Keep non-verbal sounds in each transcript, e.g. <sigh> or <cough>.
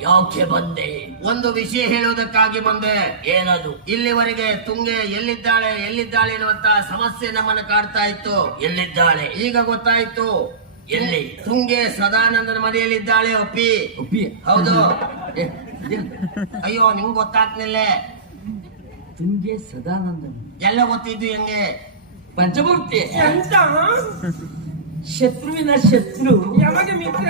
ಯಾಕೆ ಬಂದೆ? ಒಂದು ವಿಷಯ ಹೇಳುವುದಕ್ಕಾಗಿ ಬಂದೆ. ಏನದು? ಇಲ್ಲಿವರೆಗೆ ತುಂಗೆ ಎಲ್ಲಿದ್ದಾಳೆ ಎಲ್ಲಿದ್ದಾಳೆ ಎನ್ನುವಂತ ಸಮಸ್ಯೆ ನಮ್ಮನ್ನು ಕಾಡ್ತಾ ಇತ್ತು. ಎಲ್ಲಿದ್ದಾಳೆ? ಈಗ ಗೊತ್ತಾಯ್ತು. ಎಲ್ಲಿ? ತುಂಗೆ ಸದಾನಂದನ ಮನೆಯಲ್ಲಿದ್ದಾಳೆ ಒಪ್ಪಿ. ಒಪ್ಪಿ? ಹೌದು. ಅಯ್ಯೋ ನಿಂಗ್ ಗೊತ್ತಾಗ್ತಿಲ್ಲ. ತುಂಗೆ ಸದಾನಂದನ್ ಎಲ್ಲ ಗೊತ್ತಿದ್ದು ಹೆಂಗೆ? ಪಂಚಮೂರ್ತಿ. ಎಂತ? ಶತ್ರುವಿನ ಶತ್ರು. ಯಾವಾಗ ಮಿತ್ರ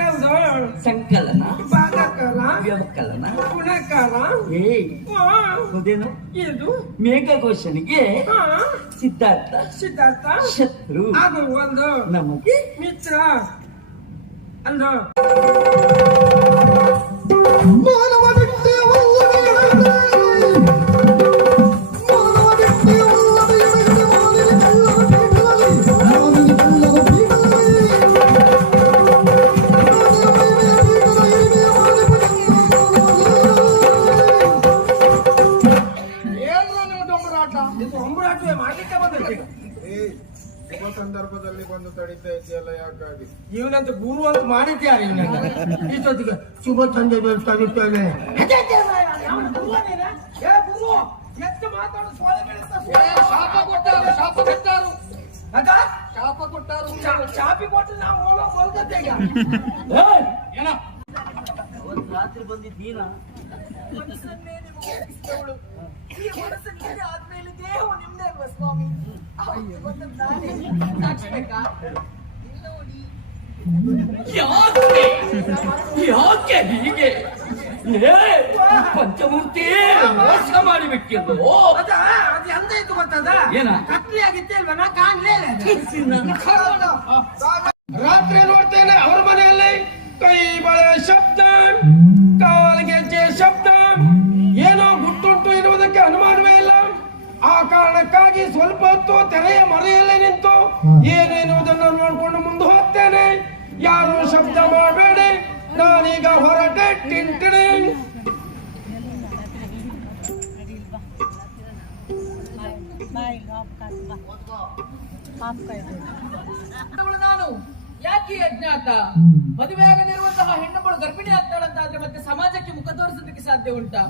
ಸಂಕಲನ. ಭಾಗಕರ ವ್ಯವಕಲನ ಗುಣಕರ ಏ ಇದು ಮೇಘಘೋಷನಿಗೆ ಹಾ, ಸಿದ್ಧಾರ್ಥ. ಸಿದ್ಧಾರ್ಥ? ಶತ್ರು. ಅದು ಒಂದು. ನಮಗೆ ಮಿತ್ರ. ಅಂದ. ಮಾನವ ಸಂದರ್ಭದಲ್ಲಿ ಬಂದು ತಡಿತಾ ಇದೆಯಲ್ಲ ಯಾಕಾಗಿ? ಇವನಂತ ಗುರು ಅಂತ ಮಾಡಿದ್ಯಾರ ಇವನಂತ ಇಷ್ಟೊತ್ತಿಗೆ ಶುಭ ಸಂಜೆ ತರುತ್ತೇನೆ ಶಾಪ ಕೊಟ್ಟಾರು ಶಾಪ ಕೊಟ್ಟು ನಾವು ಮೂಲ ಏನೋ? ರಾತ್ರಿ ಬಂದಿದ್ ನೀನ? ಮನಸ್ಸನ್ನೇ ನಿಮಗೆ ಒಪ್ಪಿಸಿದವಳು. ಈ ಮನಸ್ಸನ್ನೇ ಆದ್ಮೇಲೆ ದೇಹವು ನಿಮ್ದೇ ಅಲ್ವಾ ಸ್ವಾಮಿ? ಯಾಕೆ ಯಾಕೆ ಹೀಗೆ? ಪಂಚಮೂರ್ತಿ ಮೋಸ ಮಾಡಿಬಿಟ್ಟಿದ್ದು. ಎಂದಾಯ್ತು ಅದು ಎಂತ ಇತ್ತು ಗೊತ್ತದ? ಏನ? ಕತ್ರಿ ಆಗಿತ್ತೆ ಅಲ್ವಾ? ನಾ ಕಾಣ್ಲೇ ರಾತ್ರಿ ನೋಡ್ತೇನೆ ಅವ್ರ ಮನೆಯಲ್ಲಿ. ಕೈ ಬಳೆ ಶಬ್ದ. ಕಾರಣಕ್ಕಾಗಿ ಸ್ವಲ್ಪ ಹೊತ್ತು ತೆರೆಯ ಮರೆಯಲ್ಲೇ ನಿಂತು ಏನೇನುವುದನ್ನು ನೋಡ್ಕೊಂಡು ಮುಂದೆ ಹೋಗ್ತೇನೆ. ಯಾರು ಶಬ್ದ ಮಾಡಬೇಡಿ. ನಾನೀಗ ಹೊರಟೆ. ಟಿಂಟಿಣಿ ನಾನು ಯಾಕೆ ಅಜ್ಞಾತ? ಮದುವೆ ಆಗದಿರುವಂತಹ ಹೆಣ್ಣುಗಳು ಗರ್ಭಿಣಿ ಆಗ್ತಾಳಂತಾದ್ರೆ ಮತ್ತೆ ಸಮಾಜಕ್ಕೆ ಮುಖ ತೋರಿಸೋದಕ್ಕೆ ಸಾಧ್ಯ ಉಂಟಾ?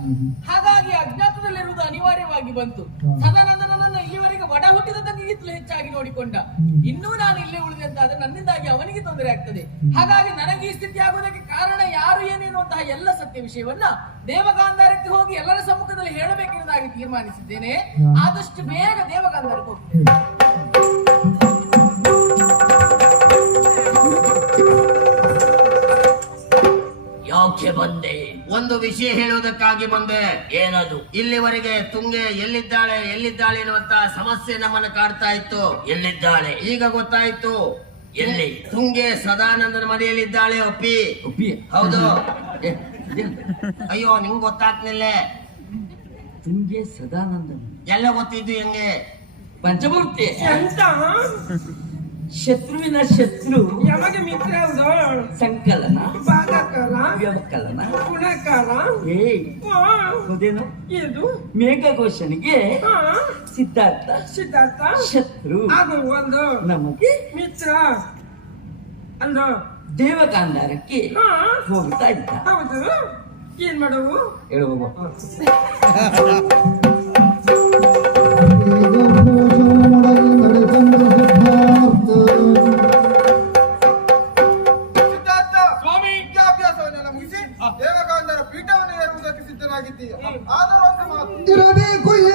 ಹಾಗಾಗಿ ಅಜ್ಞಾತದಲ್ಲಿರುವುದು ಅನಿವಾರ್ಯವಾಗಿ ಬಂತು. ಸದಾನಂದನನ್ನು ಇಲ್ಲಿವರೆಗೆ ಒಡ ಹುಟ್ಟಿದ ತಂಗಿಗಿಂತಲೂ ಹೆಚ್ಚಾಗಿ ನೋಡಿಕೊಂಡ. ಇನ್ನೂ ನಾನು ಇಲ್ಲೇ ಉಳಿದೆ ಅಂತ ಆದ್ರೆ ನನ್ನಿಂದಾಗಿ ಅವನಿಗೆ ತೊಂದರೆ ಆಗ್ತದೆ. ಹಾಗಾಗಿ ನನಗೆ ಈ ಸ್ಥಿತಿ ಆಗುವುದಕ್ಕೆ ಕಾರಣ ಯಾರು ಏನೆನ್ನುವಂತಹ ಎಲ್ಲ ಸತ್ಯ ವಿಷಯವನ್ನ ದೇವಗಾಂಧಾರಕ್ಕೆ ಹೋಗಿ ಎಲ್ಲರ ಸಮ್ಮುಖದಲ್ಲಿ ಹೇಳಬೇಕೆಂಬುದಾಗಿ ತೀರ್ಮಾನಿಸಿದ್ದೇನೆ. ಆದಷ್ಟು ಬೇಗ ದೇವಗಾಂಧಾರಕ್ಕೆ ಹೋಗ್ತೇನೆ. ಒಂದು ವಿಷಯ ಹೇಳುವುದಕ್ಕಾಗಿ ಬಂದೆ. ಏನದು? ಇಲ್ಲಿವರೆಗೆ ತುಂಗೆ ಎಲ್ಲಿದ್ದಾಳೆ ಎಲ್ಲಿದ್ದಾಳೆ ಎನ್ನುವಂತ ಸಮಸ್ಯೆ ನಮ್ಮನ್ನ ಕಾಡ್ತಾ ಇತ್ತು. ಎಲ್ಲಿದ್ದಾಳೆ? ಈಗ ಗೊತ್ತಾಯ್ತು. ಎಲ್ಲಿ? ತುಂಗೆ ಸದಾನಂದನ ಮನೆಯಲ್ಲಿದ್ದಾಳೆ ಒಪ್ಪಿ. ಒಪ್ಪಿ? ಹೌದು. <laughs> ಅಯ್ಯೋ ನಿಮ್ಗೆ ಗೊತ್ತಾಗ್ತಿಲ್ಲ ತುಂಗೆ ಸದಾನಂದನ ಎಲ್ಲ ಗೊತ್ತಿದ್ದು ಹೆಂಗೆ? ಪಂಚಮೂರ್ತಿ? ಶತ್ರುವಿನ ಶತ್ರು. ಯಮಗೆ ಮಿತ್ರ ಸಂಕಲನ. ಬಾಲಕಲ ವ್ಯವಕಲನ ಗುಣಕಾಲ ಏ ಹೌದೇನು? ಇದು? ಮೇಘಘೋಷನಿಗೆ ಹಾ, ಸಿದ್ಧಾರ್ಥ. ಸಿದ್ಧಾರ್ಥ. ಶತ್ರು. ಅದು ಒಂದು. ನಮಗೆ ಮಿತ್ರ. ಅಂದ. ದೇವಗಾಂಧಾರಕ್ಕೆ ಹಾ. ಹೋಗ್ತಾ ಇದ್ದ. ಹೌದು. ಏನ್ ಮಾಡುವು? ಹೇಳುವ <laughs> ಒಂದು ಮಾತು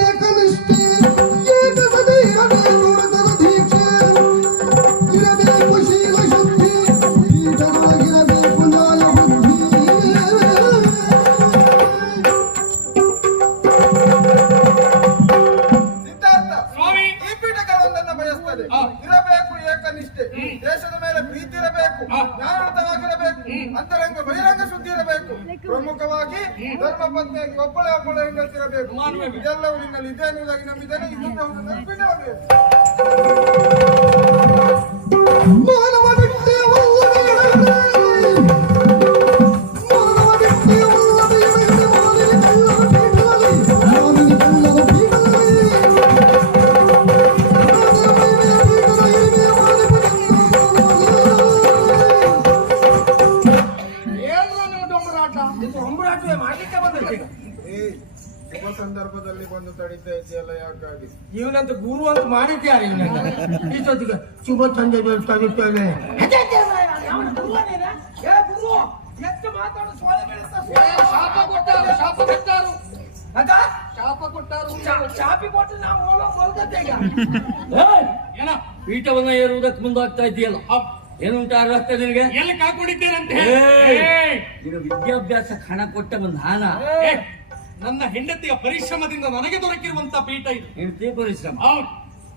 ಇರಬೇಕು ಏಕನಿಷ್ಠೆ ದೇಶದ ಮೇಲೆ ಪ್ರೀತಿ ಇರಬೇಕು ಜ್ಞಾನಯುತವಾಗಿರಬೇಕು ಅಂತರಂಗ ಬಹಿರಂಗ ಸುದ್ದಿ ಇರಬೇಕು. ಪ್ರಮುಖವಾಗಿ ಧರ್ಮ ಪತ್ನಿಯಾಗಿ ಒಬ್ಬಳೆ ಒಬ್ಬಳೆ ಹೆಂಡತಿರಬೇಕು ಇದೆಲ್ಲವೂ ನಿನ್ನಲ್ಲಿ ಇದೆ ಎನ್ನುವುದಾಗಿ ನಂಬಿದ್ದೇನೆ. ಇನ್ನೊಂದು ಒಂದು ತಡಿತಾ ಇದೆಯಲ್ಲ ಯಾಕಾಗಿ? ಇವನಂತ ಗುರು ಅಂತ ಮಾಡಿದ್ದಾರೆ ಇಷ್ಟೊತ್ತಿಗೆ ಶುಭ ಸಂಜೆ ಶಾಪ ಕೊಟ್ಟಾರು ಶಾಪ ಕೊಟ್ಟಾರು ಶಾಪ ಕೊಟ್ಟಾರು ಕೊಟ್ಟು ನಾವು! ಏನ ಪೀಠವನ್ನ ಏರುವುದಕ್ಕೆ ಮುಂದಾಗ್ತಾ ಇದೆಯಲ್ಲ? ಏನುಂಟ ಅರ್ಥ ನಿನಗೆ? ಎಲ್ಲಿ ಕಾಕೊಂಡಿದ್ದೇನಂತೆ? ಏಯ್! ನೀನು ವಿದ್ಯಾಭ್ಯಾಸ ಹಣ ಒಂದು ನಾನ ನನ್ನ ಹೆಂಡತಿಯ ಪರಿಶ್ರಮದಿಂದ ನನಗೆ ದೊರಕಿರುವಂತ ಪೀಠ ಇದು. ಹೆಂಡತಿ ಪರಿಶ್ರಮ? ಹೌದು.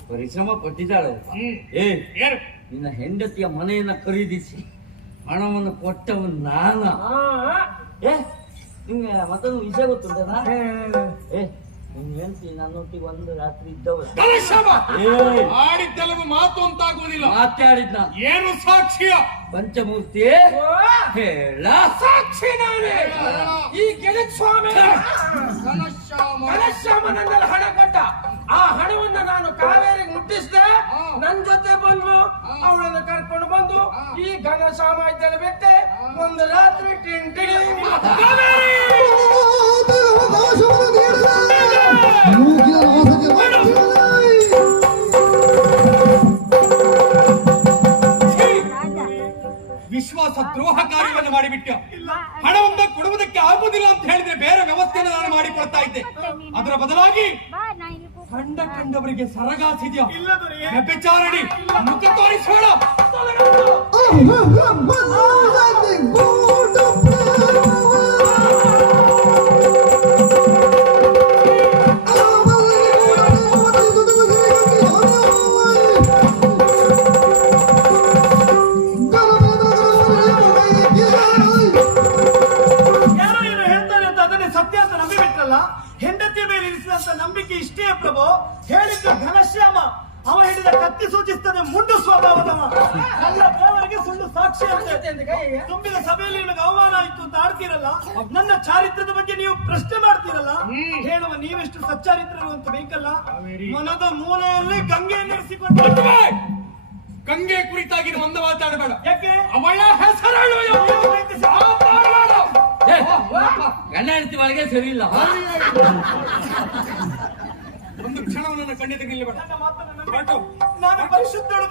ಪರಿಶ್ರಮ ಪಟ್ಟಿದ್ದಾಳೆ. ಹ್ಮ್. ಏ ಏನು ನಿನ್ನ ಹೆಂಡತಿಯ ಮನೆಯನ್ನ ಖರೀದಿಸಿ. ಹಣವನ್ನು ಕೊಟ್ಟವ ನಾನ. ಏ ನಿಮ್ಗೆ ಮತ್ತೊಂದು ವಿಷಯ ಗೊತ್ತುಂಟನಾ ಏ ನಿನ್ ಹೆಂಡತಿ ನನ್ನೊಟ್ಟಿಗೆ ಒಂದು ರಾತ್ರಿ ಇದ್ದವ ಘನಶ್ಯಾಮ ಏ! ಆಡಿದ್ದೆಲ್ಲವೂ ಮಾತು ಅಂತಾಗುವುದಿಲ್ಲ ಮಾತಾಡಿದ್ ನಾನು. ಏನು ಸಾಕ್ಷಿಯ? ಪಂಚಮೂರ್ತಿ? ಹೇಳ. ಸಾಕ್ಷಿ ನಾನೇ! ಈ ಗೆಳತ್ ಸ್ವಾಮಿ! ಘನಶ್ಯಾಮ. ಘನಶ್ಯಾಮನನ್ನೆಲ್ಲ ಹಣ ಕಟ್ಟ. ಆ ಹಣವನ್ನ ನಾನು ಕಾವೇರಿಗೆ ಮುಟ್ಟಿಸಿದೆ. ನನ್ ಜೊತೆ ಬಂದ್ಲು ಅವಳನ್ನ ಕರ್ಕೊಂಡು ಬಂದು ಈ ಘನಶ್ಯಾಮ ಇದ್ದಲ್ಲ ಬಿಟ್ಟೆ ಒಂದು ರಾತ್ರಿ ಟಿಂಟಿ ದೇವದಾಸವನ್ನು ವಿಶ್ವಾಸ ದ್ರೋಹ ಕಾರ್ಯವನ್ನು ಮಾಡಿಬಿಟ್ಟ ಹಣವನ್ನು ಕೊಡುವುದಕ್ಕೆ ಆಗುವುದಿಲ್ಲ ಅಂತ ಹೇಳಿದ್ರೆ ಬೇರೆ ವ್ಯವಸ್ಥೆಯನ್ನು ನಾನು ಮಾಡಿಕೊಡ್ತಾ ಇದ್ದೆ. ಅದರ ಬದಲಾಗಿ ಕಂಡ ಕಂಡವರಿಗೆ ಸರಗಾಸಿದ್ಯಾ? ವ್ಯಭಿಚಾರಣಿ. ಮುಖ ತೋರಿಸೋಣ ಘನಶ್ಯಾಮ ಅವ ಹೇಳಿದ ಕತ್ತಿ ಸೂಚಿಸ್ತದೆ ಮುಂಡು ಸ್ವಭಾವದವ ಅಲ್ಲ ದೇವರಿಗೆ ಸುಳ್ಳು ಸಾಕ್ಷಿ ಅಂತ ತುಂಬಿದ ಸಭೆಯಲ್ಲಿ ನಿಮಗೆ ಅವಮಾನ ಆಯ್ತು ಅಂತ ಆಡ್ತೀರಲ್ಲ ನನ್ನ ಚಾರಿತ್ರದ ಬಗ್ಗೆ ನೀವು ಪ್ರಶ್ನೆ ಮಾಡ್ತೀರಲ್ಲ ಹೇಳುವ ನೀವೆಷ್ಟು ಸಚ್ಚಾರಿತ್ರರು ಅಂತ ಬೇಕಲ್ಲ ಮನದ ಮೂಲೆಯಲ್ಲಿ ಗಂಗೆಯನ್ನಿರಿಸಿಕೊಂಡು ಗಂಗೆ ಕುರಿತಾಗಿ ಒಂದು ಮಾತಾಡಬೇಡ ಯಾಕೆ ಅವಳ ಹೆಸರಳು ಗಂಡ ಹೆಂಡತಿ ಒಳಗೆ ಸರಿ ಇಲ್ಲ ಒಂದು ಕ್ಷಣವನ್ನು ನನ್ನ ಕಣ್ಣಿಗೆ ನಿಲ್ಲಬೇಡ ನನ್ನ ಮಾತನ್ನ ನಂಬಿಟ್ಟು ನಾನು ಪರಿಶುದ್ಧಳು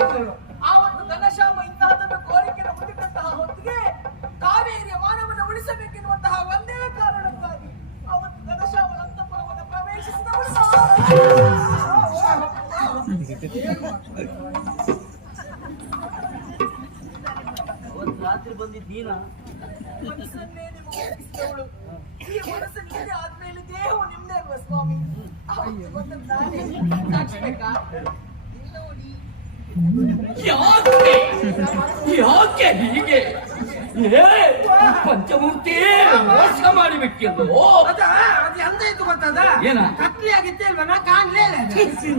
ಪರಿಶುದ್ಧಳು ಒಂದು ಘನಶ್ಯಾಮ ಇಂತಹದನ್ನು ಕೋರಿಕೆಯನ್ನು ಹೊತ್ತಿಗೆ ಕಾವೇರಿಯ ಮಾನವನ ಉಳಿಸಬೇಕೆನ್ನುವಂತಹ ಒಂದೇ ಕಾರಣಕ್ಕಾಗಿ ಅವತ್ತು ಘನಶ್ಯಾಮನ ಅಂತಃಪುರವನ್ನು ಪ್ರವೇಶಿಸಿದವಳು ಅವತ್ತು ರಾತ್ರಿ ಬಂದಿದ್ ನೀನ? ಮನಸ್ಸನ್ನೇ ನಿಮಗೆ ಈ ಮನಸ್ಸು ಆದ್ಮೇಲೆ ದೇಹವು ನಿಮ್ದೇ ಅಲ್ವಾ ಸ್ವಾಮಿ? ನಾನೇ. ಯಾಕೆ? ಯಾಕೆ ಹೀಗೆ ಏ ಪಂಚಮೂರ್ತಿ ಮೋಸ ಮಾಡಿಬಿಟ್ಟಿದ್ದು. ಎಂದಾಯ್ತು ಅದು ಎಂತ ಇತ್ತು ಗೊತ್ತದ? ಏನ? ಕತ್ರಿ ಆಗಿತ್ತೆ ಅಲ್ವಾ ನಾ ಕಾಣ್ಲೇ ಇಲ್ಲ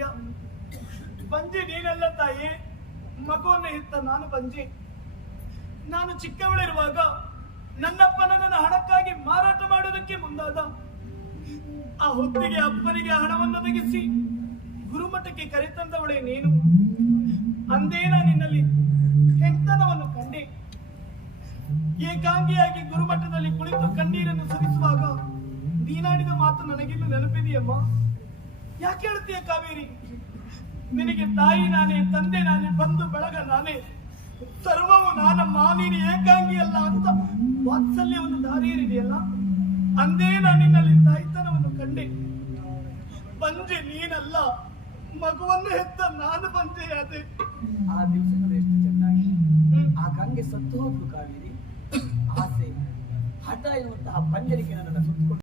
ನಿಂದಿಸಿಕೊಳ್ತಾ ಬಂಜಿ ನೀನಲ್ಲ ತಾಯಿ. ಮಗುವನ್ನು ಇತ್ತ ನಾನು ಬಂಜಿ ನಾನು ಚಿಕ್ಕವಳಿರುವಾಗ ನನ್ನಪ್ಪ ನನ್ನ ಹಣಕ್ಕಾಗಿ ಮಾರಾಟ ಮಾಡೋದಕ್ಕೆ ಮುಂದಾದ. ಆ ಹೊತ್ತಿಗೆ ಅಪ್ಪನಿಗೆ ಹಣವನ್ನು ಒದಗಿಸಿ ಗುರುಮಠಕ್ಕೆ ಕರೆತಂದವಳೆ ನೀನು. ಅಂದೇ ನಾನು ನಿನ್ನಲ್ಲಿ ಹೆಣ್ತನವನ್ನು ಕಂಡೆ. ಏಕಾಂಗಿಯಾಗಿ ಗುರುಮಠದಲ್ಲಿ ಕುಳಿತು ಕಣ್ಣೀರನ್ನು ಸುರಿಸುವಾಗ ನೀನಾಡಿದ ಮಾತು ನನಗಿನ್ನು ನೆನಪಿದೆಯಮ್ಮ? ಯಾಕೆ ಹೇಳ್ತೀಯ ಕಾವೇರಿ? ನಿನಗೆ ತಾಯಿ ನಾನೇ ತಂದೆ ನಾನೇ ಬಂದು ಬೆಳಗ ನಾನೇ. ಸರ್ವವು ನಾನು ನೀನು ಏಕಾಂಗಿ ಅಲ್ಲ ಅಂತ ವಾತ್ಸಲ್ಯವನ್ನು ದಾರಿಯರಿದೆಯಲ್ಲ ಅಂದೇ ನಾನು ನಿನ್ನಲ್ಲಿ ತಾಯ್ತನವನ್ನು ಕಂಡೆ. ಬಂಜೆ ನೀನಲ್ಲ ಮಗುವನ್ನು ಹೆತ್ತ ನಾನು ಬಂದೆ ಬಂಜೆಯಾದೆ ಆ ದಿವಸಗಳು ಎಷ್ಟು ಚೆನ್ನಾಗಿ ಆ ಗಂಗೆ ಸತ್ತು ಹೋದ್ರು ಕಾವೇರಿ. ಆಸೆ ಹಠ ಎನ್ನುವಂತಹ ಪಂಜರಿಕೆ ನನ್ನನ್ನು ಸುತ್ತಕೊಂಡು